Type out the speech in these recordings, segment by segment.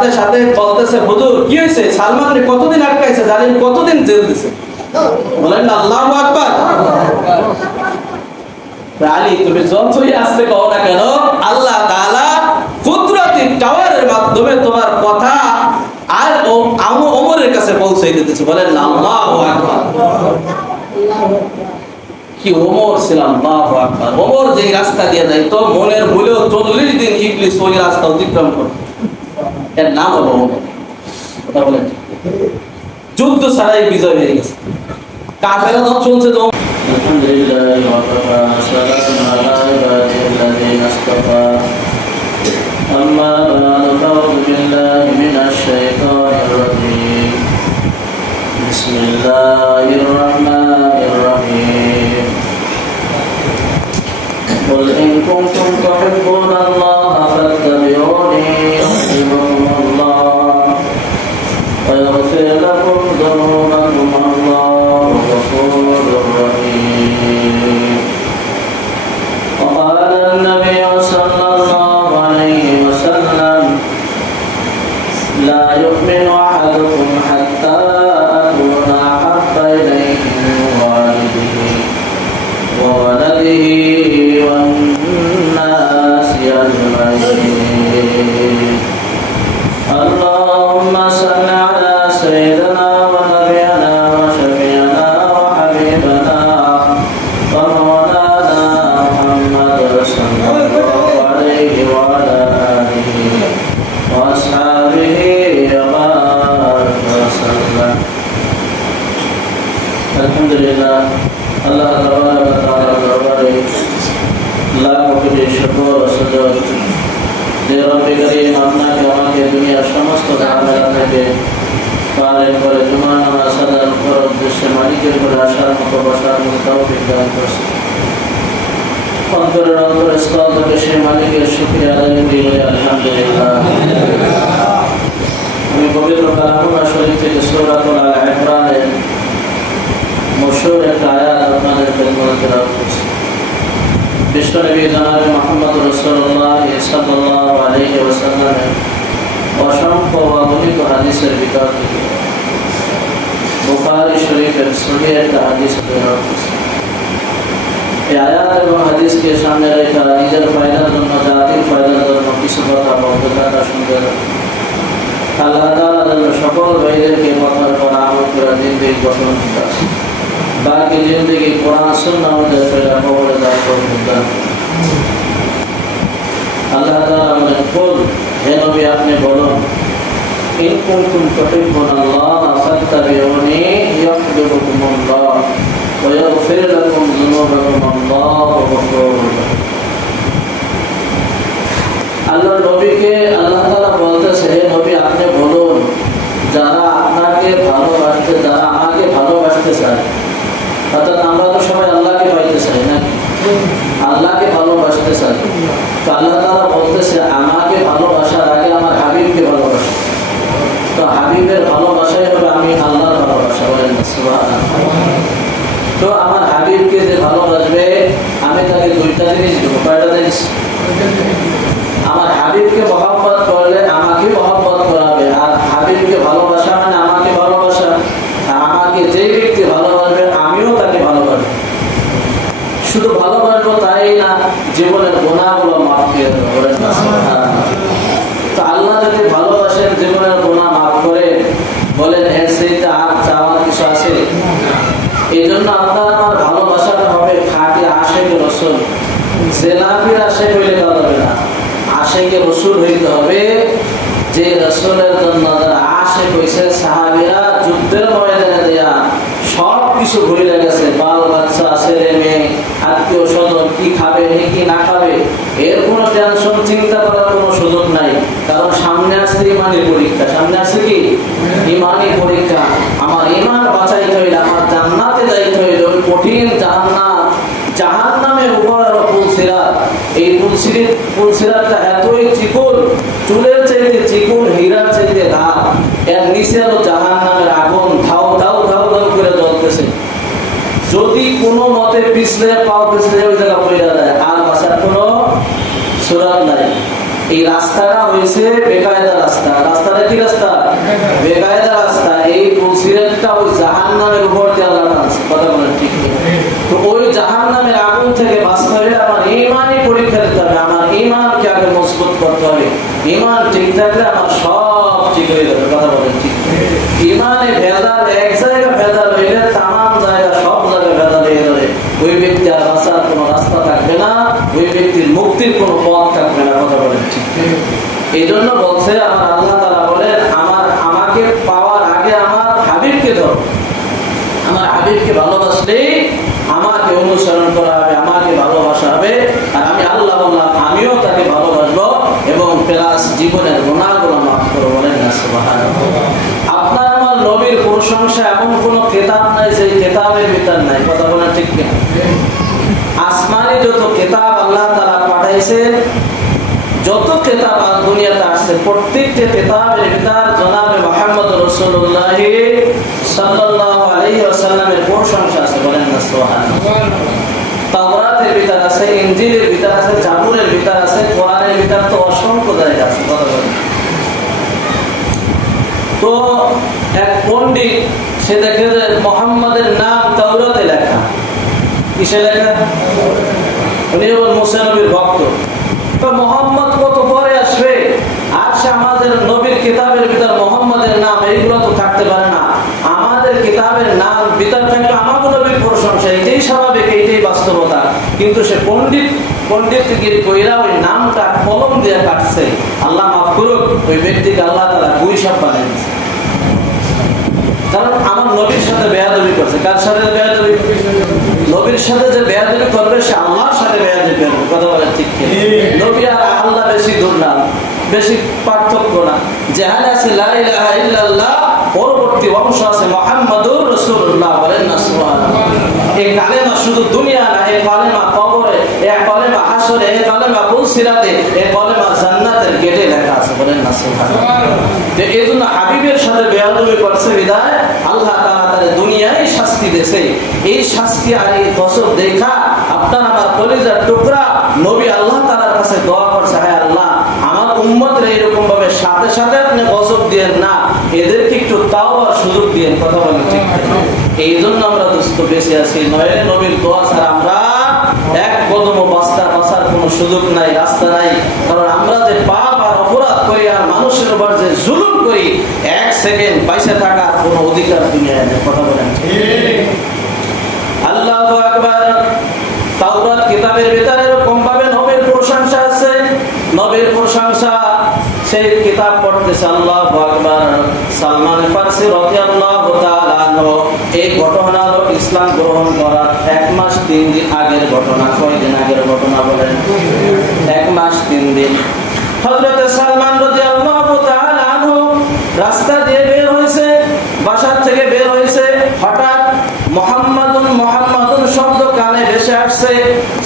সাথে সাথে বলতেছে, হুজুর কি হয়েছে? সালমানকে কতদিন আটকাইছে জানেন? কতদিন জেল দিছে? বলেন না আল্লাহু আকবার। আলী তুমি যতই আসতে কও না কেন, আল্লাহ তাআলা কুদরতি টাওয়ারের মাধ্যমে তোমার কথা আর ওমরের কাছে পৌঁছে দিতেছে। বলেন না আল্লাহু আকবার। কি ওমর ছিলাম, আল্লাহু আকবার। ওমর যে রাস্তা দিয়ে যাইতো, মনের ভুলেও 40 দিন ইবলিস ওই রাস্তা অতিক্রম করত। এর নাম হলো ওমর। কথা বলেন, যুদ্ধ ছাড়াই বিজয় হয়ে গেছে। কাফেররা তো চলছে তো। আলহামদুলিল্লাহ ওয়া কাফা, সালামুন আলা ইবাদিল্লাযিনা ইসতাফা। আম্মা বা'দু, আউযু বিল্লাহি মিনাশ শাইতানির রাজীম। বিসমিল্লাহির রাহমানির রাহিম। قل إن كنتم تحبون الله فاتبعوني يحببكم الله ويغفر لكم ذنوبكم والله غفور رحيم. وقال النبي صلى الله عليه وسلم لا يؤمن أحدكم حتى أكون أحب إليه من والده وولده والناس أجمعين. اللهم صل على سيدنا ونبينا وشفيعنا وحبيبنا ومولانا محمد صلى الله عليه وعلى آله وأصحابه وبارك وسلم. الحمد لله. আল্লাহ তাবারক ওয়া তাআলা দরবারে লাখ কোটি শুকর ও সুজুদ যে রব্বে করিম আপনাকে আমাকে দুনিয়ার সমস্ত ঝামেলা থেকে পারেন করে জুমার নামাজ আদায় করার উদ্দেশ্যে মালিকের ঘরে আসার মতো বসার মতো তৌফিক দান করেছেন। অন্তরের অন্তরস্থল থেকে সেই মালিকের শুকরিয়া আদায় করি। আলহামদুলিল্লাহ। আমি পবিত্র কালামুল্লাহ শরীফ থেকে সূরাতুল আল ইমরানের মশহুর একটা আয়াত আপনাদের খেদমতে তেলাওয়াত করছি। বিশ্বনবী জনাবে মুহাম্মদ রাসূলুল্লাহ সাল্লাল্লাহু আলাইহি ওয়াসাল্লামের অসংখ্য অগণিত হাদিসের ভিতর থেকে বুখারী শরীফের সহিহ একটা হাদিস তেলাওয়াত করছি। এই আয়াত এবং হাদিসকে সামনে রেখে নিজের ফায়দার জন্য, জাতির ফায়দার জন্য কিছু কথা বলতে থাকা সুন্দর। আল্লাহ তাআলা যেন সকল ভাইদেরকে কথার পর আমল করে জিন্দেগি গঠন করে, বাকি জিন্দেগি কোরআন সুন্নাহ অনুযায়ী চলে কবরে দান করবেন। আল্লাহ তাআলা আমাদের বল, হে নবী আপনি বলুন, ইন কুনতুম তুহিব্বুনাল্লাহ ফাত্তাবিউনি ইউহিব্বুকুমুল্লাহ ওয়া ইয়াগফির লাকুম যুনুবাকুম আল্লাহু গফুরুর রহিম। আল্লাহ নবীকে আল্লাহ তাআলা বলতেছে, হে নবী আপনি বলুন, যারা আপনাকে ভালোবাসতে, যারা আমাকে ভালোবাসতে চায়, অর্থাৎ আমরা তো সবাই আল্লাহকে পাইতে চাই না, আল্লাহকে ভালোবাসতে চাই। তো আল্লাহ তাআলা বলতেছে আমাকে ভালোবাসার আগে আমার হাবিবকে ভালোবাসা। তো হাবিবের ভালোবাসাই হবে আমি আল্লাহর ভালোবাসা। বলেন সুবহানাল্লাহ। তো আমার হাবিবকে যে ভালোবাসবে আমি তাকে দুইটা জিনিস দেবো। কয়টা জিনিস? আমার হাবিবকে মহব্বত করলে আমাকে মহব্বত করাবে, আর হাবিবকে ভালোবাসা মানে আমাকে ভালোবাসা। আমাকে যে ব্যক্তি ভালোবাসবে আমিও তাকে ভালোবাসবো। শুধু ভালোবাসবো তাই না, জীবনের গুনাহগুলো মাফ করে দেবো। তো আল্লাহ যদি ভালোবাসেন, জীবনের গুনাহ মাফ করে, বলেন এর সেইটা আর চাওয়ার কিছু আছে? এই জন্য আপনার আমার ভালোবাসাটা হবে খাঁটি আশিকে রাসূল। জেলাপির আশিক হইলে হবে না, আশিকে রাসূল হইতে হবে। যে রাসূলের জন্য যারা আশিক হইছে, সাহাবীরা যুদ্ধের ময়দানে দেয়া সব কিছু ভুলে গেছে, বাল বাচ্চা, ছেলে মেয়ে, আত্মীয় স্বজন, কি খাবে কি না খাবে, এর কোনো টেনশন চিন্তা করার কোনো সুযোগ নাই। কারণ সামনে আসছে ইমানের পরীক্ষা। সামনে আসছে কি? ইমানের পরীক্ষা। আমার ইমান বাঁচাইতে হইলে, আমার জান্নাতে যাইতে হইলে, ওই কঠিন জাহান্নামের উপর আরো পুলসিরাত। এই পুলসিরাতটা এতই চিকন, চুলের চাইতে চিকন, হীরার চাইতে দাম। এর নিচে আরো জাহান্নামের আগুন ধাও ধাও ধাও ধাও করে জ্বলতেছে। যদি কোনো মতে পিছলে, পাও পিছলে ওই জায়গা পড়ে যায়, আর বাসার কোনো সুরাত নাই। এই রাস্তাটা হয়েছে বেকায়দা রাস্তা। রাস্তাটা কি রাস্তা? বেকায়দা রাস্তা। এই সিরাতটা ওই জাহান্নামের উপর দিয়ে আল্লাহ টানছে। কথা বলেন ঠিক? তো ওই জাহান্নামের আগুন থেকে বাঁচতে হলে আমার ঈমানই পরীক্ষা দিতে হবে। আমার ঈমানকে আগে মজবুত করতে হবে। ঈমান ঠিক থাকলে আমার সব ঠিক হয়ে যাবে। কথা বলেন ঠিক? ঈমানে ভেজাল, এক জায়গা ভেজাল হইলে তামাম জায়গা, সব জায়গায় ভেজাল হয়ে যাবে। ওই ব্যক্তি আর বাঁচার কোনো রাস্তা থাকবে না, ওই ব্যক্তির মুক্তির কোনো পথ থাকবে না। কথা বলেন ঠিক? এই জন্য বলছে আমার আল্লাহ তাআলা বলেন, আমাকে পাওয়ার আগে আমার হাবিবকে ধরো। আমার হাবিবকে ভালোবাসলেই আমাকে অনুসরণ করা হবে, আমাকে ভালোবাসা হবে। আর আমি আল্লাহ বললাম, আমিও তাকে ভালোবাসবো এবং প্লাস জীবনের গুনাহগুলো মাফ করবো। বলেন না সুবহানাল্লাহ। আপনার আমার নবীর প্রশংসা এমন কোন কিতাব নাই যে কিতাবের ভিতর নাই। কথা বলেন ঠিক কিনা? আসমানি যত কিতাব আল্লাহ তাআলা পাঠাইছে, যত কিতাব দুনিয়াতে আসছে, প্রত্যেকটা কিতাবের ভিতর জনাবে মুহাম্মদ রাসূলুল্লাহ সাল্লাল্লাহু আলাইহি ওয়াসাল্লামের প্রশংসা আছে। বলেন না সুবহানাল্লাহ। তাওরাতের ভিতর আছে, ইনজিলের ভিতর আছে, জাবুরের ভিতর আছে, কোরআনের ভিতর তো অসংখ্য জায়গা আছে। কথা বলেন। তো এক পণ্ডিত সে দেখে যে মুহাম্মাদের নাম তাওরাতে লেখা। কিসে লেখা? উনি হলেন মুসা নবীর ভক্ত। তো মুহাম্মদ কত পরে আসবে, আর সে আমাদের নবীর কিতাবের ভিতর মুহাম্মাদের নাম এইগুলো তো থাকতে পারে না। আমাদের কিতাবের নাম ভিতর থাকলে আমাদের নবীর প্রশংসা, এটাই স্বাভাবিক, এইটাই বাস্তবতা। কিন্তু সে পণ্ডিতগিরি কইরা ওই নামটা কলম দিয়ে কাটছে। আল্লাহ মাফ করুক, ওই ব্যক্তিকে আল্লাহ তাআলা গুইসাপ বানিয়ে দিয়েছে। কারণ আমার নবীর সাথে বেয়াদবি করছে। কার সাথে বেয়াদবি? নবীর সাথে যে বেয়াদবি করবে সে আল্লাহর সাথে বেয়াদবি করবে। কথা বলেন ঠিক? নবী আর আল্লাহ বেশি দূর না, বেশি পার্থক্য না। যেখানে আছে লা ইলাহা ইল্লাল্লাহ, পরবর্তী অংশ আছে মুহাম্মাদুর রাসূলুল্লাহ। বলেন না সুবহানাল্লাহ। এই কালেমা শুধু দুনিয়া না, এই কালেমা কবরে, এই কালেমা হাসরে, এই কালেমা পুলসিরাতে, এই কালেমা জান্নাতের গেটে লেখা আছে। বলেন না সুবহানাল্লাহ। তো এইজন্য হাবিবের সাথে বেয়াদবি করছে বিধায় আল্লাহ তাআলা তার দুনিয়ায় শাস্তি দিয়েছে। এই শাস্তি আর এই গজব দেখা আপনার আমার কলিজার টুকরা নবী আল্লাহ তাআলার কাছে দোয়া করছে, হে আল্লাহ, আমার উম্মতরে এরকম ভাবে সাথে সাথে আপনি গজব দিয়েন না, এদেরকে একটু তাওবার সুযোগ দিয়েন। কথা বলেন ঠিক? এই জন্য আমরা দুস্থ বেঁচে আছি। নয় নবীর দোয়া ছাড়া আমরা এক কদমও বাঁচার কোনো সুযোগ নাই, রাস্তা নাই। কারণ আমরা যে পাপ আর অপরাধ করি আর মানুষের উপর যে জুলুম করি, এক সেকেন্ড বাইসে থাকার কোনো অধিকার দুনিয়ায় নেই। কথা বলেন ঠিক? আল্লাহু আকবার। তাওরাত কিতাবের ভিতরে এরকম ভাবে নবীর প্রশংসা আছে। নবীর প্রশংসা সেই কিতাব পড়তেছে। আল্লাহু আকবার। সালমান ফারসি রাদিয়াল্লাহু তাআলা আনহু, এই ঘটনা হলো ইসলাম গ্রহণ করার 1 মাস 3 দিন আগের ঘটনা। কয়দিন আগের ঘটনা বলেন? 1 মাস 3 দিন। হযরত সালমান রাদিয়াল্লাহু তাআলা আনহু রাস্তা দিয়ে বের হয়েছে, বাসা থেকে বের হয়েছে। হঠাৎ মুহাম্মাদুন মুহাম্মাদুন শব্দ কানে ভেসে আসছে।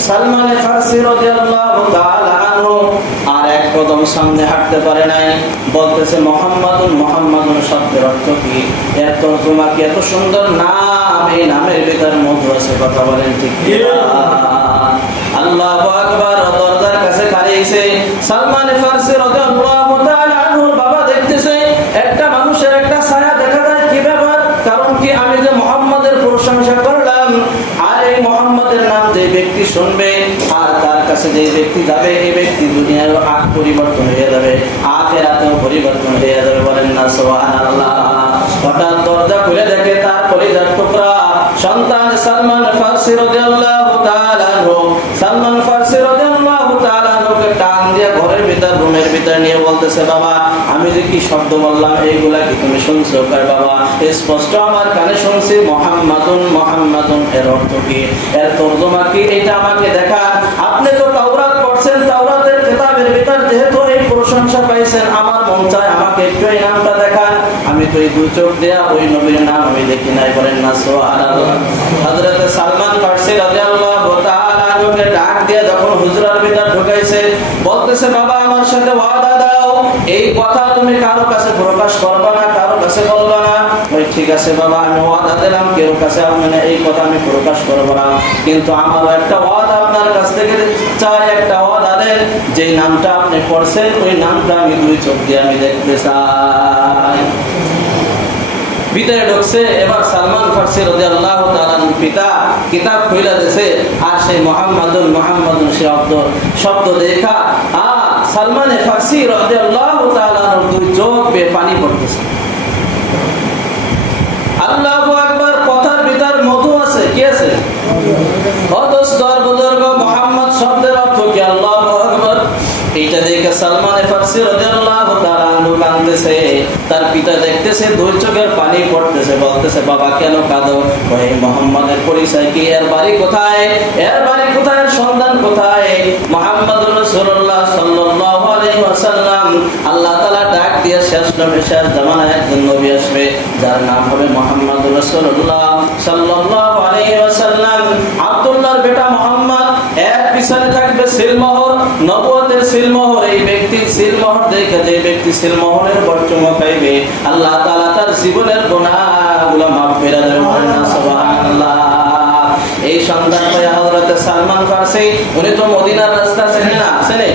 সালমান ফারসি রাদিয়াল্লাহু তাআলা আনহু আর এক কদম সামনে হাঁটতে পারে নাই। বলতেছে, মুহাম্মাদুন মুহাম্মাদুন শব্দের অর্থ কি? এর তরজমা কি? এত সুন্দর নাম, এই নামের ভিতর মধু আছে। কথা বলেন ঠিক কি? আল্লাহু আকবার। দরজার কাছে দাঁড়িয়েছে সালমান ফারসি রাদিয়াল্লাহু তাআলা আনহুর বাবা। দেখতেছে একটা মানুষের একটা ছায়া দেখা যায়। কি ব্যাপার? কারণ কি, আমি যে মুহাম্মাদের প্রশংসা করলাম, আর এই মুহাম্মাদের নাম যে ব্যক্তি শুনবে আর তার কাছে যে ব্যক্তি যাবে, এই ব্যক্তি দুনিয়ারও পরিবর্তন হয়ে যাবে, আখিরাতেও পরিবর্তন হয়ে যাবে। বলেন না সুবহানাল্লাহ। হঠাৎ দরজা খুলে দেখে তার কলিজার টুকরা সন্তান সালমান ফারসি রাদিয়াল্লাহু তাআলা আনহু। সালমান ফারসি রাদিয়াল্লাহু তাআলা আনহুকে টান দিয়ে ঘরের ভিতর, রুমের ভিতর নিয়ে বলতেছে, বাবা, আমি যে কি শব্দ বললাম এইগুলা কি তুমি শুনছো? কয়, বাবা, স্পষ্ট আমার কানে শুনছি। মুহাম্মাদুন মুহাম্মাদুন এর অর্থ কি? এর তরজমা কি? এটা আমাকে দেখান। আপনি তো তাওরাত পড়ছেন, তাওরাতের কিতাবের ভিতর যেহেতু এই প্রশংসা পাইছেন, আমার মন চায় আমাকে একটু এই নামটা দেখান। আমি তো এই দুই চোখ দেয়া ওই নবীর নাম আমি দেখি নাই। বলেন না সুবহানাল্লাহ। হযরত সালমান ফারসি রাদিয়াল্লাহু তাআলা আনহুকে ডাক দিয়ে যখন হুজরার ভিতর ঢুকাইছে, বলতেছে, বাবা, আমার সাথে ওয়াদা দাও, এই কথা তুমি কারো কাছে প্রকাশ করবে না, কারো কাছে বলবে না। ওই ঠিক আছে বাবা, আমি ওয়াদা দিলাম কেউ কাছে আপনার এই কথা আমি প্রকাশ করবো না, কিন্তু আমারও একটা ওয়াদা আপনার কাছ থেকে চাই, একটা ওয়াদা দেন, যে নামটা আপনি পড়ছেন ওই নামটা আমি 2 চোখ দিয়ে আমি দেখতে চাই। ভিতরে ঢুকছে। এবার সালমান ফারসি রাদিয়াল্লাহু তাআলা পিতা কিতাব খুলে দিয়েছে, আর সেই মুহাম্মাদুন শব্দ দেখা সালমান ফারসি রাদিয়াল্লাহু তাআলা 2 চোখ বেয়ে পানি পড়তেছে। আল্লাহু আকবার, কথার ভিতর মধু আছে, কি আছে? বুজুর্গ মুহাম্মদ শব্দের অর্থ কি? আল্লাহু আকবার। এইটা দেখে সালমান ফারসি রাদিয়াল্লাহু তাআলা কাঁদতেছে, তার পিতা দেখতেছে 2 চোখের পানি পড়তেছে, বলতেছে বাবা কেন কাঁদো? ওই মুহাম্মাদের পরিচয় কি? এর বাড়ি কোথায়? এর বাড়ি কোথায়? সন্ধান কোথায়? মুহাম্মদুর রাসূলুল্লাহ সাল্লাল্লাহু আলাইহি ওয়াসাল্লাম আল্লাহ তাআলা ডাক দিয়ে শেষ নবী, শেষ জামানায় একজন নবী আসবে যার নাম হবে মুহাম্মদুর রাসূলুল্লাহ সাল্লাল্লাহু আলাইহি ওয়াসাল্লাম। আব্দুল্লাহর বেটা মুহাম্মদ, এর পিছনে থাকবে সিলমোহর, নবুয়তের সিলমোহর। এই ব্যক্তির সিলমোহর দেখে যে ব্যক্তি সিলমোহরের বর্চমা পাইবে, আল্লাহ তাআলা তার জীবনের গুনাহগুলো মাফ করে দেবেন। সুবহানাল্লাহ। এই সন্ধান পায় হযরত সালমান ফারসি। উনি তো মদিনার রাস্তা চেনে না, চেনে?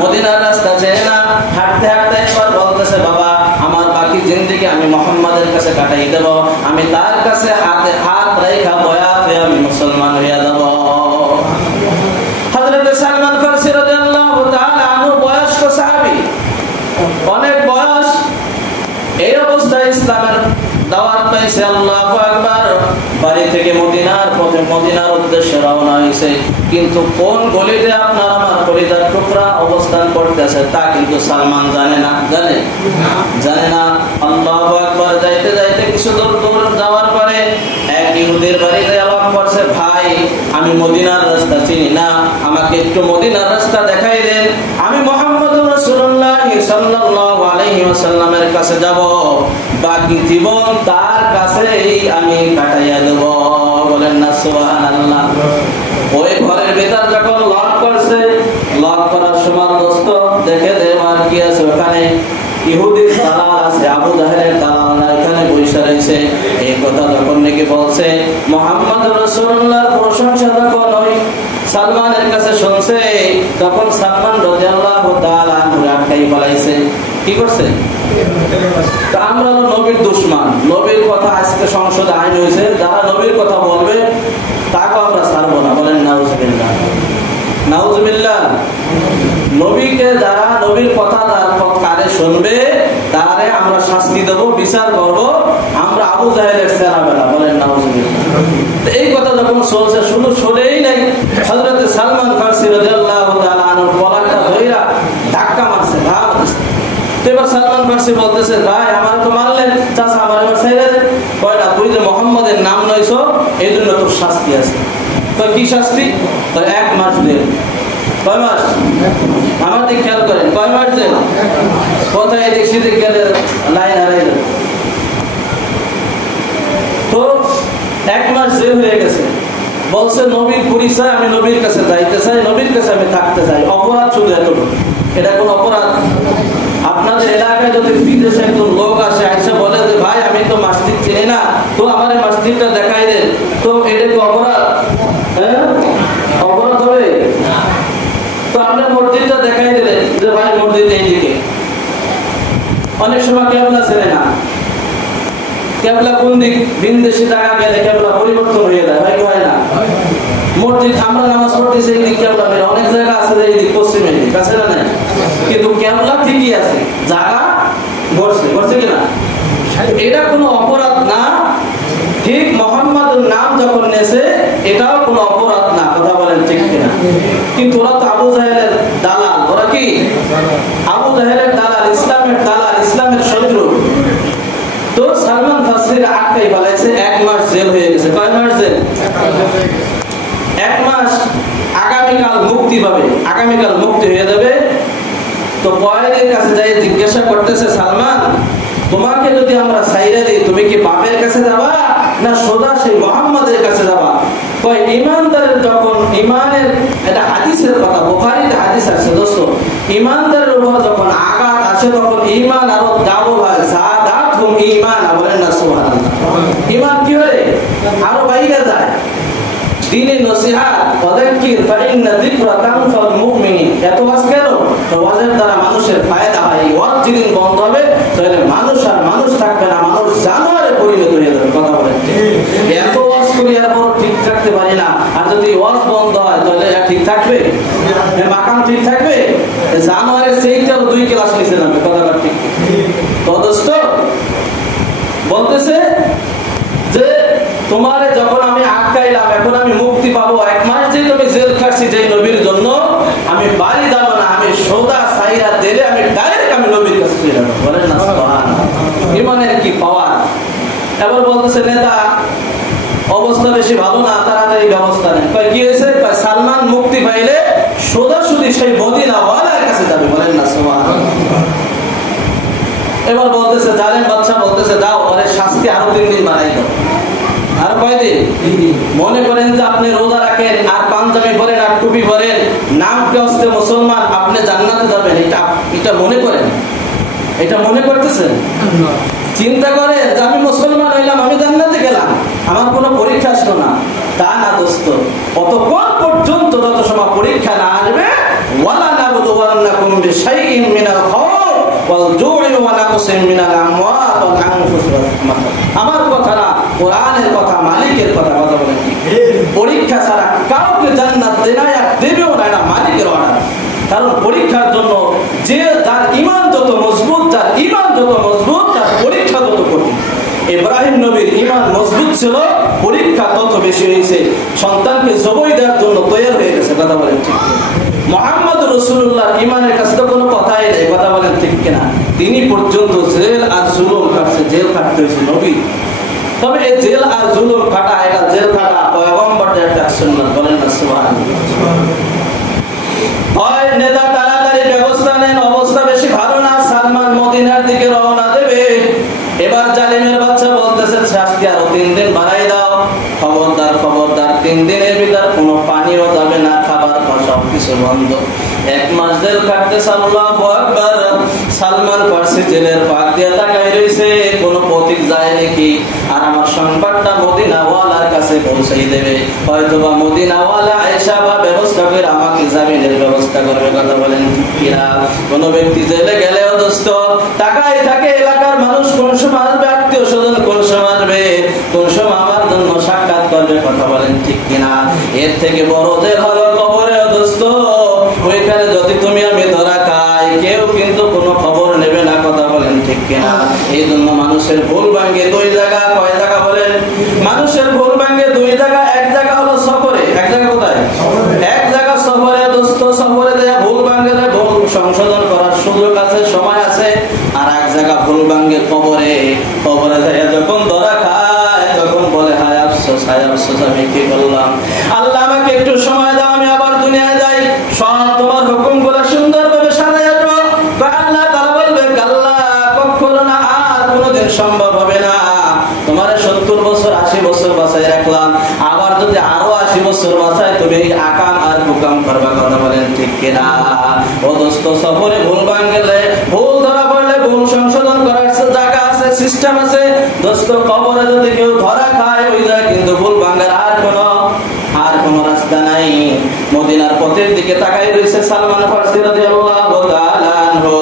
মদিনার রাস্তা চেনে না। হাঁটতে হাঁটতে একবার বলতেছে বাবা আমার বাকি জিন্দেগি আমি মুহাম্মাদের কাছে কাটাই দেব, আমি তার কাছে হাতে হাত রেখা বয়াতে আমি মুসলমান হয়ে যাব। হযরত সালমান ফারসি রাদিয়াল্লাহু তাআলা আনহু বয়স্ক সাহাবী, অনেক বয়স। এই অবস্থায় ইসলামের দাওয়াত পাইছে। আল্লাহু আকবার। বাড়ি থেকে মদিনার পথে, মদিনার উদ্দেশ্যে রওনা হয়েছে, কিন্তু কোন গলিতে আপনার আমার কলিজার টুকরা অবস্থান করতেছে তা কিন্তু সালমান জানে না। জানে না। আল্লাহু আকবার। যাইতে যাইতে কিছু দূর যাওয়ার পরে এক ইহুদির বাড়িতে আলাপ করছে, ভাই আমি মদিনার রাস্তা চিনি না, আমাকে একটু মদিনার রাস্তা দেখাই দেন, আমি মুহাম্মদুর রাসূলুল্লাহ সাল্লাল্লাহু আলাইহি ওয়াসাল্লামের কাছে যাব, বাকি জীবন তার কাছেই আমি কাটাইয়া দেব। বলেন না সুবহানাল্লাহ। ওই ঘরের ভিতর যখন লক করছে, লক করার সময় দোস্ত দেখে দেওয়ার কি আছে, ওখানে ইহুদির দালাল আছে, আবু জাহেলের দালাল এখানে বসে রয়েছে। এই কথা যখন নাকি বলছে, মুহাম্মদ রাসূলুল্লাহর প্রশংসা যখন ওই সালমানের কাছে শুনছে, তখন সালমান রাদিয়াল্লাহু তাআলা আনহুকে বলাইছে, কি করছে? তো আমরা নবীর দুশমন, নবীর কথা আজকে সংসদে আইন হয়েছে, যারা নবীর কথা বলবে তাকে আমরা ছাড়বো না। বলেন নাউজুবিল্লাহ। নাউজুবিল্লাহ। নবীকে যারা নবীর কথা কারে শুনবে তারে আমরা শাস্তি দেব, বিচার করব, আমরা আবু জাহেলের সেনাবেলা। বলেন নাউজুবিল্লাহ। এই কথা যখন চলছে, শুধু শুনেই নাই, হযরত সালমান ফারসি রাদিয়াল্লাহু তাআলা আনহু গলাটা ধইরা ধাক্কা মারছে, ভাব। এবার সালমান ফারসি বলতেছে, ভাই আমার তো মারলেন, চাচা আমার এবার ছেড়ে দেন। কয় না, তুই যে মুহাম্মদের নাম নইছো এই জন্য তোর শাস্তি আছে। তো কি শাস্তি? 1 মাস দেন। কয় মাস? আমার দিকে খেয়াল করেন, কয় মাস দেন? কোথায় এদিক সেদিক গেলে লাইন হারাই যাবে। তো 1 মাস জেল হয়ে গেছে। বলছে নবীর পরিচয়, আমি নবীর কাছে যাইতে চাই, নবীর কাছে আমি থাকতে চাই। অপরাধ শুধু এতটুকু, এটা কোন অপরাধ? আপনাদের এলাকায় যদি বিদেশে একজন লোক আসে, আইসা বলে যে ভাই আমি তো মসজিদ চিনি না, তো আমার মসজিদটা দেখাই দেন, তো এটা কি অপরাধ? অপরাধ হবে? তো আপনার মসজিদটা দেখাই দিলেন যে ভাই মসজিদ এইদিকে। অনেক সময় কেবলা চেনে না, কেবলা কোন দিক, বিদেশি জায়গা গেলে কেবলা পরিবর্তন হয়ে যায়, ভাই হয় না? মসজিদ আমরা নামাজ পড়তেছি এই দিক কেবলা, অনেক জায়গা আছে এই দিক পশ্চিমে দিক আছে না? কিন্তু কেবলা ঠিকই আছে, জায়গা ঘটছে কিনা? এটা কোনো অপরাধ না। ঠিক মুহাম্মাদের নাম যখন নেছে এটাও কোনো অপরাধ না। কথা বলেন ঠিক কিনা? কিন্তু ওরা তো আবু জাহেলের দালাল। ওরা কি? আবু জাহেলের দালাল, ইসলামের দালাল, ইসলামের শত্রু। তো সালমান ফারসির আটকাই বলাইছে, 1 মাস জেল হয়ে গেছে। কয় মাস জেল? 1 মাস। আগামীকাল মুক্তি পাবে, আগামীকাল মুক্তি হয়ে যাবে। তো কয়েদের কাছে যাই জিজ্ঞাসা করতেছে, সালমান তোমাকে যদি আমরা ছাইরা দিই তুমি কি বাপের কাছে যাবা না সোজা সেই মুহাম্মাদের কাছে যাবা? কয় ইমানদারের যখন ইমানের, এটা হাদিসের কথা, বুখারীতে হাদিস আছে দোস্ত, ইমানদারের উপর যখন আঘাত আসে আসছে তখন ঈমান আরো ডাবল হয়, যাদাতহুম ঈমানা, বলেন না সুবহানাল্লাহ। ঈমান কি হয়? আরো বাইরে যায়। দ্বীনে নসিহত ওয়াযাক্কির ফাইন্না যিকরা তানফাউল মুমিনিন। এত ওয়াজ কেন? তো ওয়াজের দ্বারা মানুষের ফায়দা হয়। ওয়াজ যেদিন বন্ধ হবে তাহলে মানুষ আর মানুষ থাকবে না, মানুষ জানোয়ারে পরিণত হয়ে যাবে। কথা বলেন এত ওয়াজ করি এরপর ঠিক থাকতে পারি না, আর যদি ওয়াজ বন্ধ হয় তাহলে ঠিক থাকবে? মাকাম ঠিক থাকবে? জানোয়ারের সেইটার 2 ক্লাস নিচে নামবে। কথা ঠিক তো দোস্ত বলতেছে যে তোমারে যখন আমি আটকাইলাম, এখন আমি মুক্তি পাবো। 1 মাস যে তুমি জেল খাটছি যেই নবীর জন্য, আমি বাড়ি যাব না, আমি সোদা সাইরা দিলে আমি ডাইরেক্ট আমি নবীর কাছে চলে যাব। বলেন না সুবহানাল্লাহ। ঈমানের কি পাওয়ার! এবার বলতেছে নেতা অবস্থা বেশি ভালো না, তাড়াতাড়ি ব্যবস্থা নেন। কয় কি হয়েছে? কয় সালমান মুক্তি পাইলে সোজাসুজি সেই মদিনা ওয়ালার কাছে যাবে। বলেন না সুবহানাল্লাহ। এবার বলতেছে জালেম বাদশা বলতেছে দাও, ওরে শাস্তি আরো 3 দিন বাড়াই দাও। আর কয়দিন? মনে করেন যে আপনি রোজা রাখেন আর পাঞ্জাবি পরেন আর টুপি পরেন, নাম কে হচ্ছে মুসলমান, আপনি জান্নাতে যাবেন, এটা মনে করেন? এটা মনে করতেছেন? চিন্তা করেন যে আমি মুসলমান হইলাম, আমি জান্নাতে গেলাম, আমার কোনো পরীক্ষা আসলো না। তা না দোস্ত, অতক্ষণ পর্যন্ত যত সময় পরীক্ষা না আসবে, ওয়ালা নাবলুওয়ান্নাকুম বিশাইইন মিনাল খাউফ ওয়াল জু'i ওয়া নাকসিম মিনাল আমওয়াত ওয়াল আনফুস ওয়াস সামারাত। আমার কথা না, কোরআনের কথা, মালিকের কথা। কথা বলেন ঠিক। পরীক্ষা ছাড়া কাউকে জান্নাত দেনা আর দেবেও না, এটা মালিকের অর্ডার। কারণ পরীক্ষার জন্য যে তার ঈমান যত মজবুত, তার ঈমান যত মজবুত, তার পরীক্ষা তত কঠিন। ইব্রাহিম নবীর ঈমান মজবুত ছিল, পরীক্ষা তত বেশি হয়েছে, সন্তানকে জবাই দেওয়ার জন্য তৈরি হয়ে গেছে। কথা বলেন ঠিক। মুহাম্মদ রাসূলুল্লাহ ঈমানের কাছে তো কোনো কথাই নেই। কথা বলেন ঠিক কিনা? তিনি পর্যন্ত জেল আর জুলুম কাটছে, জেল কাটতে হয়েছে নবী। তবে এই জেল আর জুলুম কাটা, এটা জেল কাটা পয়গম্বরের একটা সুন্নাত। বলেন না সুবহানাল্লাহ। হয় নেতা তাড়াতাড়ি ব্যবস্থা নেন, অবস্থা বেশি ভালো না, সালমান মদিনার দিকে রওনা দেবে। এবার জালিমের বাচ্চা বলতেছে শাস্তি আরো 3 দিন বাড়াই দাও। খবরদার খবরদার, 3 দিনের ভিতর কোনো পানিও যাবে না, খাবার সবকিছু বন্ধ। 1 মাস জেল কাটতেছে। আল্লাহু আকবার। সালমান ফার্সি জেলের পাক দিয়ে তাকাই রইছে, কোনো পথিক যায় নাকি, আর আমার সংবাদটা মদিনাওয়ালার কাছে পৌঁছাই দেবে। হয়তোবা মদিনাওয়ালা আয়েশা বা ব্যবস্থা করে আমাকে জামিনের ব্যবস্থা করবে। কথা বলেন কিনা? কোন ব্যক্তি জেলে গেলেও দোস্ত তাকাই থাকে এলাকার মানুষ কোন সময় আসবে, আত্মীয় স্বজন কোন সময় আসবে, কোন সময় আমার জন্য সাক্ষাৎ করবে। কথা বলেন ঠিক কিনা? এর থেকে বড় জেল হলো কবরে দোস্ত। ওইখানে যদি তুমি আমি ধরা খাই, কেউ কিন্তু কোনো খবর নেবে না। কথা বলেন ঠিক কিনা? এই জন্য মানুষের ভুল ভাঙ্গে 2 জায়গা। কয় জায়গা বলেন? মানুষের ভুল ভাঙ্গে 2 জায়গা। এক জায়গা হলো সফরে। এক জায়গা কোথায়? এক জায়গা সফরে দোস্ত। সফরে দেয়া ভুল ভাঙ্গে ভুল সংশোধন করার সুযোগ আছে, সময় আছে। আর এক জায়গা ভুল ভাঙ্গে কবরে। কবরে দেয়া যখন ধরা খায় তখন বলে হায় আফসোস, হায় আফসোস, আমি কি করলাম। আল্লাহ আমাকে একটু সময় দাও, আমি আবার দুনিয়ায় যাই, সব তোমার হুকুমগুলো সুন্দরভাবে সাজায় আসবো। আল্লাহ তাআলা বলবে আল্লাহ কখনো না, আর কোনোদিন সম্ভব হবে না। তোমার 70 বছর 80 বছর বাঁচাই রাখলাম, আবার যদি আরো 80 বছর বাঁচাই তুমি আকাম আর হুকাম করবা। কথা বলেন ঠিক কিনা? ও দোস্ত, সফরে ভুল ভাঙলে, ভুল ধরা পড়লে ভুল সংশোধন করার জায়গা আছে, সিস্টেম আছে দোস্ত। কবরে যদি কেউ ধরা খায়, ওই জায়গায় কিন্তু ভুল ভাঙার আর কোনো রাস্তা নাই। মদিনার পথের দিকে তাকাই রয়েছে সালমান ফারসি রাদিয়াল্লাহু তাআলা আনহু।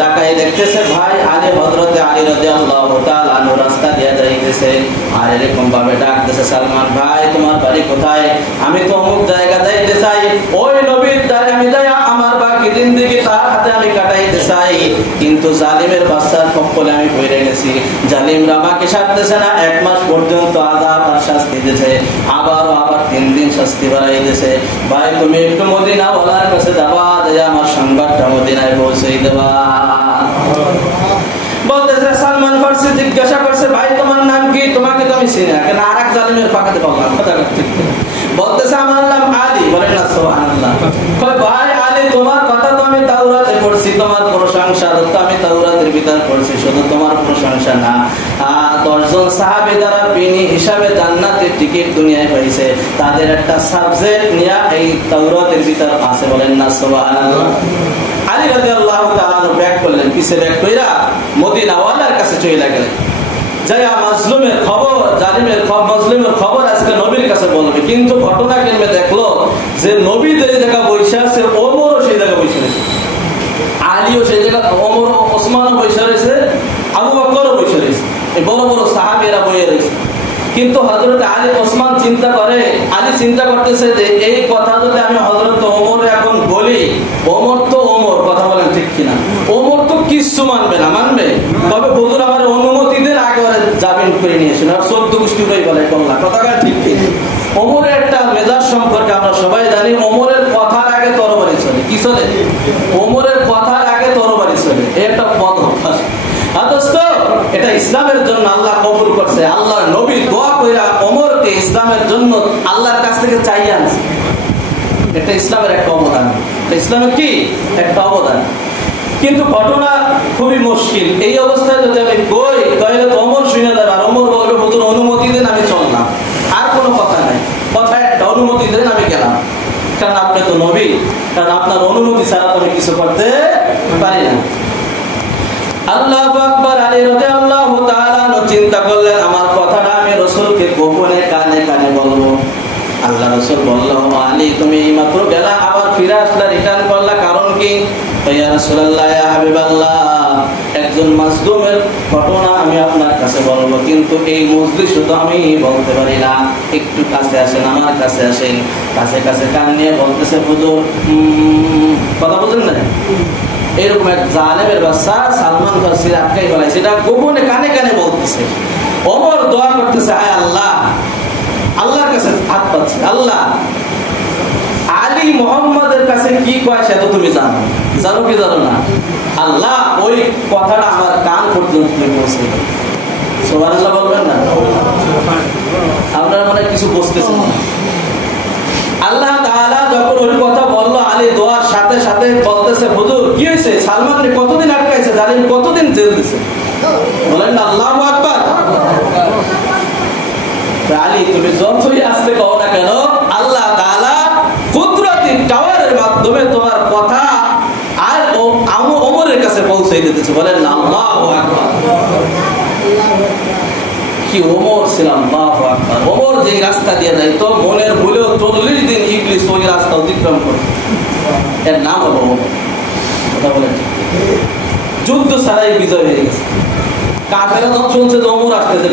তাকাই দেখতেছে ভাই আলী, হযরতে আলী রাদিয়াল্লাহু তাআলা আনহু রাস্তা দিয়ে যাইতেছে। আর এরকম ভাবে ডাকতেছে, সালমান ভাই তোমার বাড়ি কোথায়? আমি তো অমুক জায়গা যাইতে চাই, ওই নবীর দ্বারে আমি যাই, আমার বাকি জিন্দেগি তার হাতে আমি কাটাইতে চাই। কিন্তু জালিমের বাচ্চার কপলে আমি পড়ে গেছি। জালিমরা আমাকে ছাড়তেছে না। 1 মাস পর্যন্ত আযাব আর শাস্তি দিয়েছে, আবার 3 দিন শাস্তি বাড়াই দিয়েছে। ভাই তুমি একটু মদিনাওয়ালার কাছে যাবা, যে আমার সংবাদটা মদিনায় পৌঁছে দেবা। বলতেছে সালমান ফারসি জিজ্ঞাসা করছে ভাই তোমার নাম কি? তোমাকে তো আমি চিনি না, কেন আরেক জালিমের ফাঁকাতে বললাম। কথা ঠিক বলতেছে আমার নাম আলী। বলেন না সুবহানাল্লাহ। কয় ভাই আলী, তোমার কথা তো আমি তাওরাতে পড়ছি, তোমার প্রশংসা তো আমি তাওরাতের ভিতর পড়ছি। শুধু তোমার প্রশংসা না, 10 জন সাহাবী যারা বিনি হিসাবে জান্নাতের টিকিট দুনিয়ায় পাইছে, তাদের একটা সাবজেক্ট নিয়ে এই তাওরাতের ভিতর আছে। বলেন না সুবহানাল্লাহ। আলী রাদিয়াল্লাহু তাআলা ব্যাক করলেন, কি পিছে ব্যাক কইরা মদিনাওয়ালার কাছে চলে গেলেন। যাইয়া মাজলুমের খবর, জালিমের খবর, মুসলিমের খবর আজকে নবীর কাছে বলবে। কিন্তু ঘটনা কেমনে দেখলো যে নবী যে জায়গা বসে আছে, ওমরও সেই জায়গা বসে রয়েছে, আলীও সেই জায়গা, ওমর ওসমানও বসে রয়েছে, আবু বকরও বসে রয়েছে, এই বড় বড় সাহাবীরা বসে রয়েছে। কিন্তু হযরত আলী ওসমান চিন্তা করে, আলী চিন্তা করতেছে যে এই কথা যদি আমি হযরত ওমর এখন বলি, ওমর তো ওমর, কথা বলেন ঠিক কিনা, ওমর তো কিচ্ছু মানবে না, মানবে তবে হুজুর আমার অনুমতি দেন, আগে জামিন করে নিয়েছেন আর 14 গোষ্ঠী বলে করলা, কথা ঠিক কিনা। ওমরের একটা মেজাজ সম্পর্কে আমরা সবাই জানি, ওমরের কথার আগে তরবারি চলে। কি চলে? ওমরের কথার আগে তরবারি চলে, এটা বদ অভ্যাস। এটা ইসলামের জন্য আল্লাহ কবুল করছে। আল্লাহর নবী দোয়া কইরা ওমরকে ইসলামের জন্য আল্লাহর কাছ থেকে চাইয়া আনছে। এটা ইসলামের একটা অবদান, ইসলামের কি একটা অবদান। কিন্তু ঘটনা খুবই মুশকিল। এই অবস্থায় যদি আমি কই তাহলে তো ওমর শুনে দেবে, আর ওমর বলবে হুজুর অনুমতি দেন, আমি চললাম, আর কোনো কথা নাই, কথা একটা অনুমতি দেন, আমি গেলাম। কারণ আপনি তো নবী, কারণ আপনার অনুমতি ছাড়া তো আমি কিছু করতে পারি না। আল্লাহু আকবার। আলী রাদিয়াল্লাহু তাআলা চিন্তা করলেন আমার কথাটা আমি রাসূলকে গোপনে কানে কানে বলবো। আল্লাহ রাসূল বললেন, আলী তুমি এইমাত্র গেলা, আবার ফিরে আসলা, রিটার্ন করলা, কারণ কি? ইয়া রাসূলুল্লাহ, ইয়া হাবিবাল্লাহ, একজন মাজলুমের ঘটনা আমি আপনার কাছে বলবো, কিন্তু এই মজলিসে তো আমি বলতে পারি না। একটু কাছে আসেন, আমার কাছে আসেন। কাছে কাছে কান নিয়ে বলতেছে, হুজুর কথা বলেন না, এরকম এক জালেমের বাচ্চা সালমান ফারসির আটকাই বলাই, সেটা গোপনে কানে কানে বলতেছে। ওমর দোয়া করতেছে, আয় আল্লাহ, আল্লাহর কাছে হাত পাচ্ছে, আল্লাহ আলী মুহাম্মাদের কাছে কি কয় সেটা তুমি জানো, জানো কি জানো না? আল্লাহ ওই কথাটা আমার কান পর্যন্ত পৌঁছে। সুবহানাল্লাহ বলবেন না? আপনারা মনে কিছু বুঝতেছেন না। আল্লাহ তাআলা যখন ওই কথা বলল, আলী দোয়ার সাথে সাথে বলতেছে, হুজুর কি হয়েছে? সালমানকে কতদিন আটকাইছে, জালিম কতদিন জেল দিছে? বলেন না আল্লাহু আকবার। আলী তুমি যতই আসতে কও না কেন, আল্লাহ তাআলা কুদরতি টাওয়ারের মাধ্যমে তোমার কথা আর ওমরের কাছে পৌঁছে দিতেছে। বলেন না আল্লাহু আকবার। কি ওমর ছিলাম, আল্লাহু আকবার। ওমর যে রাস্তা দিয়ে যাইতো, মনের ভুলেও 40 দিন ইবলিস ওই রাস্তা অতিক্রম করত, এর নাম হলো ওমর। কথা বলেন, যুদ্ধ ছাড়াই বিজয় হয়ে গেছে। কাফেররা যখন শুনছে যে ওমর আসতেছে,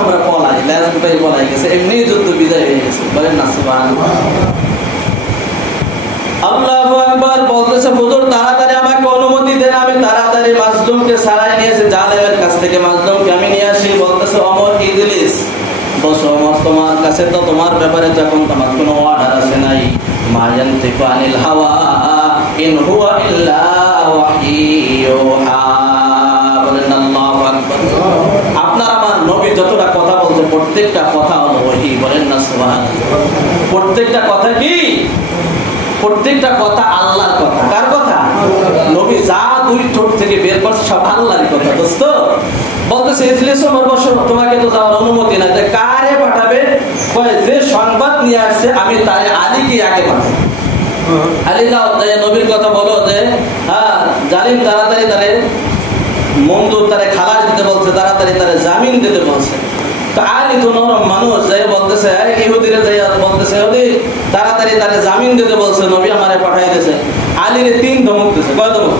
আমরা পলাই, ল্যাজ গুটাই পলাই গেছে, এমনি যুদ্ধ বিজয় হয়ে গেছে। বলেন না সুবহানাল্লাহ। আল্লাহু আকবার। বলতেছে, হুজুর তাড়াতাড়ি আমাকে অনুমতি দেন, আমি তাড়াতাড়ি মাজলুমকে ছাড়াই নিয়েছি, জালেমের কাছ থেকে মাজলুমকে আমি নিয়ে আসি। বলতেছে, ওমর ইজলিস, বসো ওমর, তোমার কাছে তো তোমার ব্যাপারে যখন তোমার কোনো অর্ডার আসে নাই, মা ইয়ানতিকু আনিল হাওয়া ইন হুয়া ইল্লা ওয়াহয়ুহা। বলেন আল্লাহু আকবার। আপনার আমার নবী যতটা কথা বলছে, প্রত্যেকটা কথা হলো ওহী। বলেন না সুবহানাল্লাহ। প্রত্যেকটা কথা কি? প্রত্যেকটা কথা আল্লাহর কথা। কার কথা? নবী যা দুই ঠোঁট থেকে বের করছে সব আল্লাহর কথা। দোস্ত বলতেছে, ইজলিসে ওমর বসো, তোমাকে তো যাওয়ার অনুমতি নাই। কারে পাঠাবে? কয় যে সংবাদ নিয়ে আসছে আমি তারে আলীকে আগে পাঠাবো। আলী যাও, নবীর কথা বলো যে হ্যাঁ জালিম তাড়াতাড়ি তারে মন্দুর, তারে খালাস দিতে বলছে, তাড়াতাড়ি তারে জামিন দিতে বলছে। তো আলী তো নরম মানুষ, যাই বলতেছে ইহুদিরে যাই বলতেছে, ইহুদি তাড়াতাড়ি তারে জামিন দিতে বলছে, নবী আমারে পাঠাই দিয়েছে। আলীরে 3 ধমক দিয়েছে। কয় ধমক?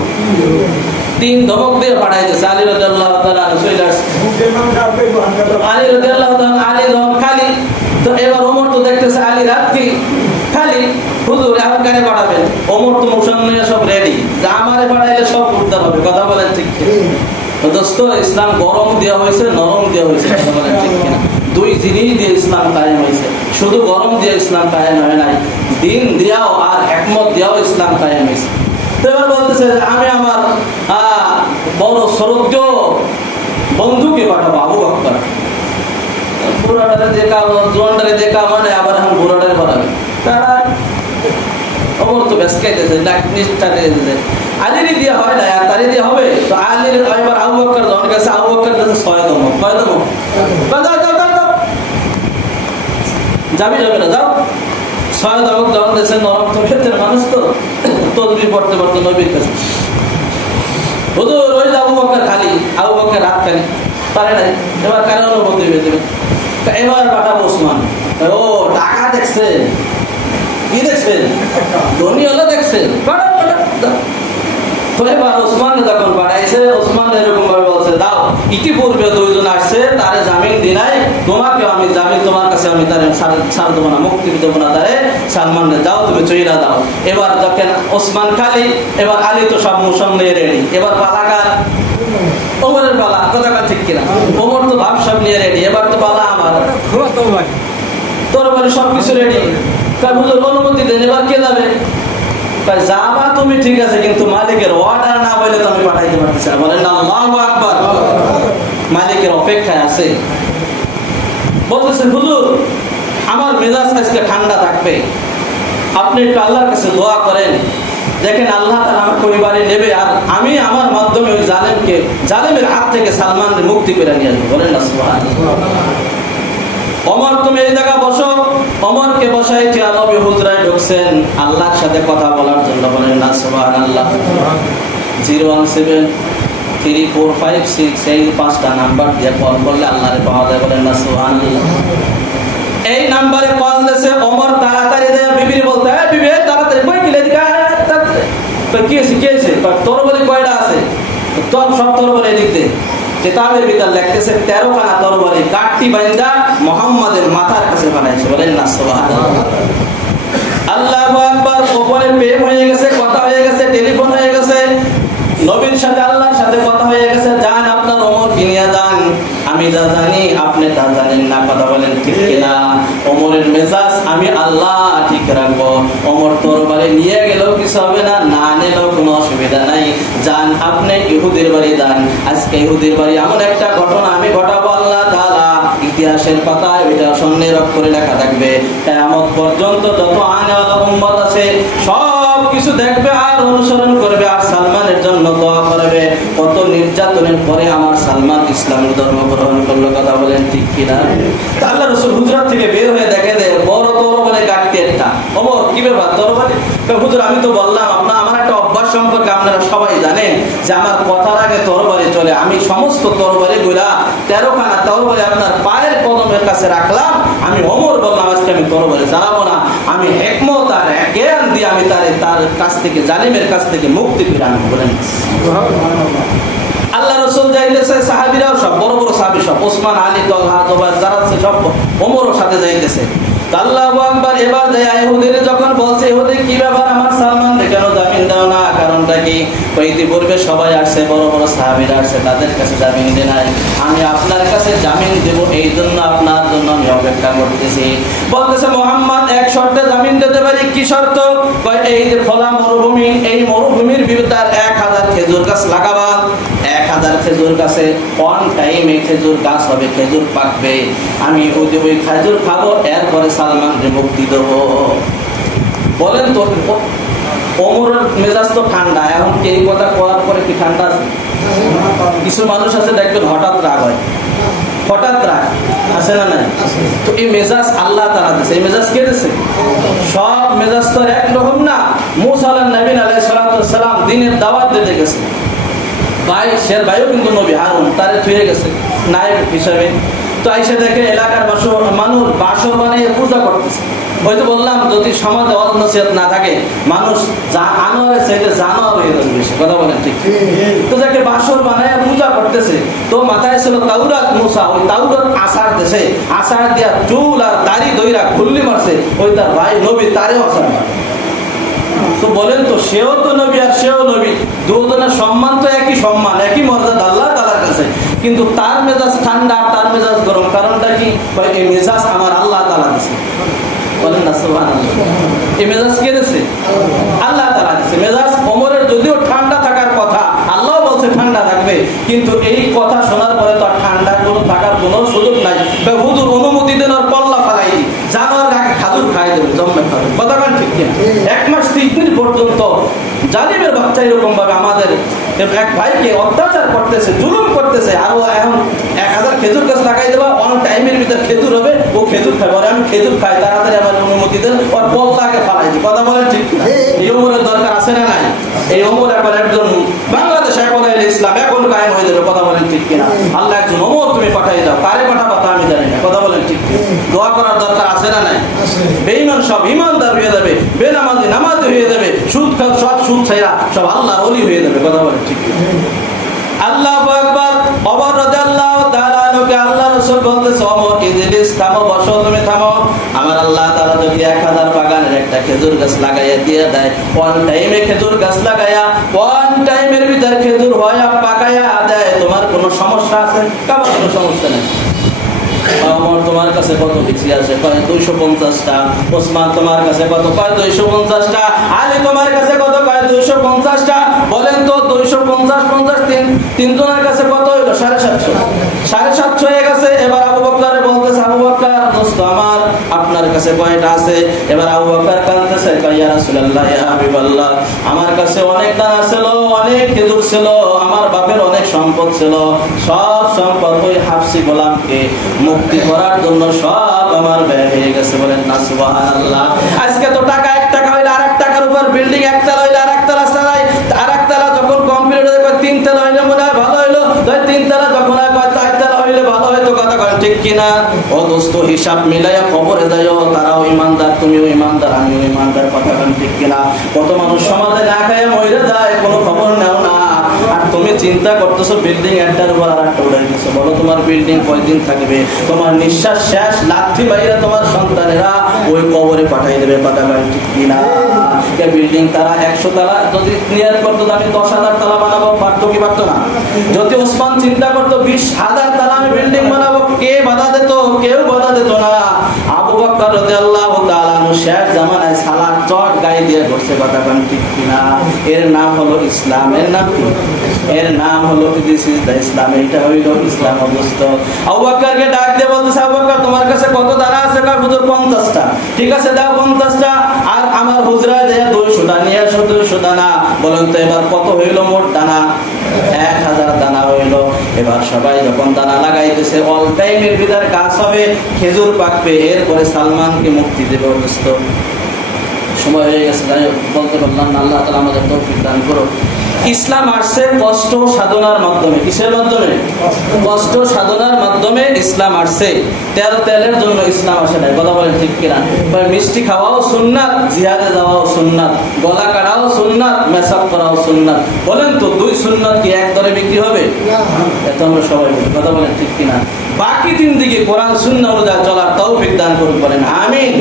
3 ধমক দিয়ে পাঠাই দিয়েছে। আলী রাদিয়াল্লাহু তাআলা চলে আসছে। আলী রাদিয়াল্লাহু তাআলা, আলী যখন খালি, তো এবার ওমর তো দেখতেছে আলী রাত্রি খালি, হুজুর এখন কারে পাঠাবেন? ওমর তো মুসলমান নিয়ে সব রেডি, যা আমারে পাঠাইলে সব উদ্ধার হবে। কথা বলেন ঠিক কিনা? দোস্ত ইসলাম গরম দেওয়া হয়েছে, নরম দেওয়া হয়েছে। কথা বলেন ঠিক কিনা? দুই জিনিস দিয়ে ইসলাম কায়েম হয়েছে। শুধু গরম দিয়ে ইসলাম কায়েম হয় নাই, দিন দিয়াও আর হিকমত দিয়াও ইসলাম কায়েম হয়েছে। তো এবার বলতেছে, আমি আমার বড় শ্রদ্ধেয় বন্ধুকে পাঠাবো, আবু বকর। বুড়াটারে দেখা, জোয়ানটারে দেখা মানে আবার এখন বুড়াটারে পাঠাবে। ওমর তো বেশ খাইতেছে, আলীর দিয়ে হয় না, আর তারই দিয়ে হবে। তো আলীর এবার আবু বকর যখন গেছে, আবু বকর দিয়েছে 6 ধমক। কয় ধমক? যাবি যাবে না, যাও। 6 ধমক যখন দিয়েছে, নরম তো ক্ষেত্রের মানুষ তো তদবির পড়তে পড়তে নবীর কাছে, হুজুর ওই যাও আবু বকর রাত খালি পারে নাই, এবার কার অনুমতি দেবে? এবার পাঠাবো ওসমান। ও টাকা দেখছেন, কি দেখছেন, ধনী হলে দেখছেন, এবার ওসমান যখন পাঠাইছে, ওসমান এরকম ভাবে বলছে, দাও ইতিপূর্বে দুইজন আসছে, তারে জামিন দি নাই, তোমাকেও আমি জামিন, তোমার কাছে আমি তারে ছাড় দেবো না, মুক্তি দেবো না তারে, সালমান যাও তুমি চইরা দাও। এবার দেখেন ওসমান খালি, এবার আলী তো সব মুসম নিয়ে রেডি, এবার পালাকার ওমরের পালা, কথা ঠিক কিনা? ওমর তো ভাব সব নিয়ে রেডি, এবার তো পালা আমার, তোর বাড়ি সবকিছু রেডি, অনুমতি দেন, এবার কে যাবে? যাবা তুমি ঠিক আছে, কিন্তু মালিকের অর্ডার না বলে তো আমি পাঠাইতে পারতেছি না। বলেন আল্লাহু আকবার। মালিকের অপেক্ষায় আছে, বলতেছে হুজুর আমার মেজাজ আজকে ঠান্ডা থাকবে, আপনি একটু আল্লাহর কাছে দোয়া করেন, দেখেন আল্লাহ তাআলা আমাকে ওই বাড়ি নেবে, আর আমি আমার মাধ্যমে ওই জালেমের হাত থেকে সালমানের মুক্তি করে নিয়ে আসবো। বলেন না সুবহানাল্লাহ। ওমর তুমি এই জায়গা বসো, ওমরকে বসাই দিয়া নবী হুজরায় ঢুকছেন আল্লাহর সাথে কথা বলার জন্য। বলেন না সুবহানাল্লাহ। 0173456 এই 5টা নাম্বার দিয়ে কল করলে আল্লাহরে পাওয়া যায়। বলেন না সুবহানাল্লাহ। এই নাম্বারে কল দিয়েছে ওমর, তাড়াতাড়ি যায় বিবির বলতে, এই বিবি তাড়াতাড়ি কই গেলে, কি হয়েছে? তরবারি কয়টা আছে? তোর সব তরবারি দিতে কিতাবের ভিতর লিখতেছে 13খানা তরবারি কাটটি বাইন্দা মুহাম্মাদের মাথার কাছে বানাইছে। বলেন না সুবহানাল্লাহ। আল্লাহু আকবার। উপরে প্রেম হয়ে গেছে, কথা হয়ে গেছে, টেলিফোন হয়ে গেছে, নবীর সাথে আল্লাহর সাথে কথা হয়ে গেছে। যান আপনার ওমর কিনিয়া যান, আমি যা জানি আপনি তা জানেন না, কথা বলেন ঠিক কিনা? ওমরের মেজাজ আমি আল্লাহ ঠিক রাখবো। ওমর তরবারি নিয়ে গেলেও কিছু হবে না, না নিলেও কোনো অসুবিধা নাই। যান আপনি ইহুদির বাড়ি যান, আজকে ইহুদির বাড়ি এমন একটা ঘটনা আমি ঘটাবো, আল্লাহ তাআলা ইতিহাসের পাতায় ওইটা সন্নিরোধ করে লেখা থাকবে। কিয়ামত পর্যন্ত যত আনেওয়ালা উম্মত আছে সব কিছু দেখবে আর অনুসরণ করবে, আর সালমানের জন্য দোয়া করবে। কত নির্যাতনের পরে আমার সালমান ইসলাম ধর্ম গ্রহণ করলো, কথা বলেন ঠিক কিনা? আল্লাহ রাসূল হুজরাত থেকে বের হয়ে দেখে দেয় বড় তরবারি কাটতে একটা। ওমর কি ব্যাপার তরবারি? হুজুর আমি তো বললাম আমার একটা অভ্যাস সম্পর্কে আপনারা সবাই জানেন যে আমার কথার আগে তরবারি চলে। আমি সমস্ত তরবারি গুলা 13খানা তরবারি আপনার পায়ের কদমের কাছে রাখলাম। আমি ওমর বললাম আজকে আমি তরবারি চালাবো না, আমি হিকমত আর জ্ঞান দিয়ে আমি তার কাছ থেকে, জালিমের কাছ থেকে মুক্তি পেয়ে আমি বলেন। আল্লাহ রাসূল যাইতেছে, সাহাবীরাও সব বড় বড় সাহাবী সব, ওসমান, আলী, তালহা, জুবাইর যারা আছে সব ওমরও সাথে যাইতেছে। আল্লাহু আকবার। এবার যায় ইহুদিরা যখন বলছে, ইহুদি কি ব্যাপার আমার সালমান কেন জামিন দাও না? কারণটা কি? ইতিপূর্বে সবাই আসছে, বড় বড় সাহাবীরা আসছে, তাদের কাছে জামিন দেয় নাই, আমি আপনার কাছে জামিন দেব, এই জন্য আপনার জন্য আমি অপেক্ষা করতেছি। বলতেছে মুহাম্মদ এক শর্তে জামিন দিতে পারি। কি শর্ত? এই যে খোলা মরুভূমি, এই মরুভূমির ভিতরে 1000 খেজুর গাছ লাগাবা, 1000 খেজুর গাছে অন টাইমে খেজুর গাছ হবে, খেজুর পাকবে, আমি ওই খেজুর খাবো, এরপরে সালমানকে মুক্তি দেবো। বলেন তো ওমরের মেজাজ তো ঠান্ডা, এখন কি এই কথা করার পরে কি ঠান্ডা আছে? কিছু মানুষ আছে দেখবেন হঠাৎ রাগ হয়, হঠাৎ রাগ আছে না নাই? তো এই মেজাজ আল্লাহ তাআলা দিয়েছে। এই মেজাজ কে দিয়েছে? সব মেজাজ তো একরকম না। মুসা আলাইহিস সালাম দিনের দাওয়াত দিতে গেছে, ভাই শের ভাইও কিন্তু নবী হারুন তারে থুয়ে গেছে নায়েব হিসাবে। তো আইসা দেখে এলাকার মানুষ বাসর বানিয়ে পূজা করতেছে। ওই তো বললাম যদি সমাজে অনসিহত না থাকে মানুষ আনোয়ারের চাইতে জানোয়ার হয়ে যাবে বেশি, কথা বলেন ঠিক? তো যাকে বাসর বানায় পূজা করতেছে, তো মাথায় ছিল তাওরাত মুসা, ওই তাওরাত আসার দেশে আসার দিয়া চুল আর দাড়ি দইরা ঘুল্লি মারছে, ওই তার ভাই নবী তারেও আসার মারে। তো বলেন তো সেও তো নবী আর সেও নবী, দুজনের সম্মান তো একই সম্মান, একই মর্যাদা আল্লাহ তাআলার কাছে, কিন্তু তার মেজাজ ঠান্ডা আর তার মেজাজ গরম। কারণটা কি? এই মেজাজ আমার আল্লাহ তাআলা দিয়েছে। বলেন না সুবহানাল্লাহ। এই মেজাজ কে দিয়েছে? আল্লাহ তাআলা দিয়েছে। মেজাজ ওমরের যদিও ঠান্ডা থাকার কথা, আল্লাহ বলছে ঠান্ডা থাকবে, কিন্তু এই কথা শোনার পরে তো ঠান্ডা কোনো থাকার কোনো সুযোগ নাই। হুজুর অনুমতি দেন আর পল্লা ফালাই দি, জানোয়ার আগে খাজুর খাই দেবে, জন্মে খাবে, কথা বলেন ঠিক কিনা? 1 মাস 30 দিন পর্যন্ত জালিমের বাচ্চা এরকম ভাবে আমাদের এক ভাইকে অত্যাচার করতেছে, জুলুম করতেছে, আরো এখন 1000 খেজুর গাছ লাগাই দেবা, অন টাইমের ভিতর খেজুর হবে, ও খেজুর খাবে, আমি খেজুর খাই, তাড়াতাড়ি আমার অনুমতি দেন, ওর পল্লাকে ফালাই দি, কথা বলেন ঠিক কিনা? এই ওমরের দরকার আছে না নাই? এই ওমর এখন একজন বাংলাদেশ এখন ইসলাম এখন কায়েম হয়েছে। হয়ে যাবে। কথা বলেন ঠিক কিনা? আল্লাহ একজন ওমর তুমি পাঠাই দাও, কারে পাঠাবা তা আমি জানি না। কথা বলেন ঠিক কিনা? দোয়া করার দরকার আছে না নাই? বেঈমান সব ইমানদার হয়ে যাবে, বেনামাজি নামাজি হয়ে যাবে, সুদ খাও সব সুদ ছাইরা সব আল্লাহর ওলি হয়ে যাবে। কথা বলেন ঠিক কিনা? আল্লাহু আকবার। ওমর রাদিয়াল্লাহু তাআলা আনহুকে আল্লাহ রাসূল বলতেছে, ওমর ইজলিস, থামো, বসো, তুমি থামো। আমার আল্লাহ তাআলা যদি 1000 বাগানের একটা খেজুর গাছ লাগাইয়া দিয়ে দেয়, ওয়ান টাইমে খেজুর গাছ লাগাইয়া ওয়ান টাইমের ভিতর খেজুর হয় পাকাইয়া দেয়, তোমার কোনো সমস্যা আছে? কারো কোনো সমস্যা নেই। ওমর তোমার কাছে কত বিচি আছে? কয় 250টা। ওসমান তোমার কাছে কত? কয় 250টা। আলী তোমার কাছে কত? কয় 250টা। বলেন তো 250 50 তিনজনের কাছে কত হইল? 750। 750 হয়ে গেছে। এবার আবু বকর বলতেছে, আবু বকর দোস্ত আমার, আপনার কাছে কয়টা আছে? এবার আবু বকর কাঁদতেছে, কয় ইয়া রাসূলুল্লাহ, ইয়া হাবিবাল্লাহ, আমার কাছে অনেক দানা ছিল, অনেক খেজুর ছিল, আমার বাপের অনেক সম্পদ ছিল, সব সম্পদ ওই হাফসি গোলামকে মুক্তি করার জন্য সব আমার ব্যয় হয়ে গেছে। বলেন না সুবহানাল্লাহ। আজকে তো টাকা 1 টাকা হইলে আরেক টাকার উপর বিল্ডিং, একতলা হইলে আরেক তলা চালাই, আরেক তলা যখন কমপ্লিট হয়ে যায় 3 তলা হইলে মনে হয় ভালো হইলো, 3 তলা যখন হয় 4 তলা হইলে ভালো হইতো। কথা কয় ঠিক কিনা? ও দোস্ত, হিসাব মিলাইয়া কবরে যাইও, তারাও ইমানদার, তুমিও ইমানদার, আমিও ইমানদার। কথা কয় ঠিক কিনা? কত মানুষ সমাজে না খাইয়া মরে যায়, কোনো খবর নেও না। আর তুমি চিন্তা করতেছো বিল্ডিং একটার উপর আরেকটা উঠাইতেছো। বলো তোমার বিল্ডিং কয়দিন থাকবে? তোমার নিঃশ্বাস শেষ, লাথি বাইরে তোমার সন্তানেরা ওই কবরে পাঠাই দেবে। কথা কয় ঠিক কিনা? বিল্ডিং তারা 100 তলা যদি ক্লিয়ার করতো, আমি 10,000 তলা বানাবো, পারতো কি পারতো না? যদি ওসমান চিন্তা করতো 20,000 তলা আমি বিল্ডিং বানাবো, কে বাধা দিত? কেউ বাধা দিত না। আবু বকর রাদিয়াল্লাহু তাআলা আনহু শেষ জামানায় সালাত চট গায়ে দিয়ে ঘুরছে। কথা কয় ঠিক কিনা? এর নাম হলো ইসলাম। এর নাম কি? এর নাম হলো দিস ইজ দ্য ইসলাম। এটা হইল ইসলাম। অবস্থ আবু বকরকে ডাক দিয়ে বলতেছে, আবু বকর তোমার কাছে কত দানা আছে? কয় হুজুর 50টা। ঠিক আছে, দাও 50টা। আর আমার হুজরায় দেয়া 200টা নিয়ে আসো, 200 দানা। বলেন তো এবার কত হইল মোট দানা? 1000 দানা হইল। এবার সবাই যখন দানা লাগাইতেছে, অল টাইমের ভিতর কাজ হবে, খেজুর পাকবে, এরপরে সালমানকে মুক্তি দেবে। অবস্থ সময় হয়ে গেছে, তাই বলতে পারলাম না। আল্লাহ তাআলা আমাদের তৌফিক দান করুন। ইসলাম আসছে কষ্ট সাধনার মাধ্যমে। কিসের মাধ্যমে? কষ্ট সাধনার মাধ্যমে ইসলাম আসছে। তেলের জন্য ইসলাম আসে নাই। কথা বলেন ঠিক কিনা? মিষ্টি খাওয়াও সুন্নাত, জিহাদে যাওয়াও সুন্নাত, গলা কাটাও সুন্নাত, মেসাক করাও সুন্নাত। বলেন তো 2 সুন্নাত কি এক দরে বিক্রি হবে? এত আমরা সবাই বলি। কথা বলেন ঠিক কিনা? বাকি 3 দিকে কোরআন সুন্নাহ অনুযায়ী চলার তৌফিক দান করুন। বলেন আমিন।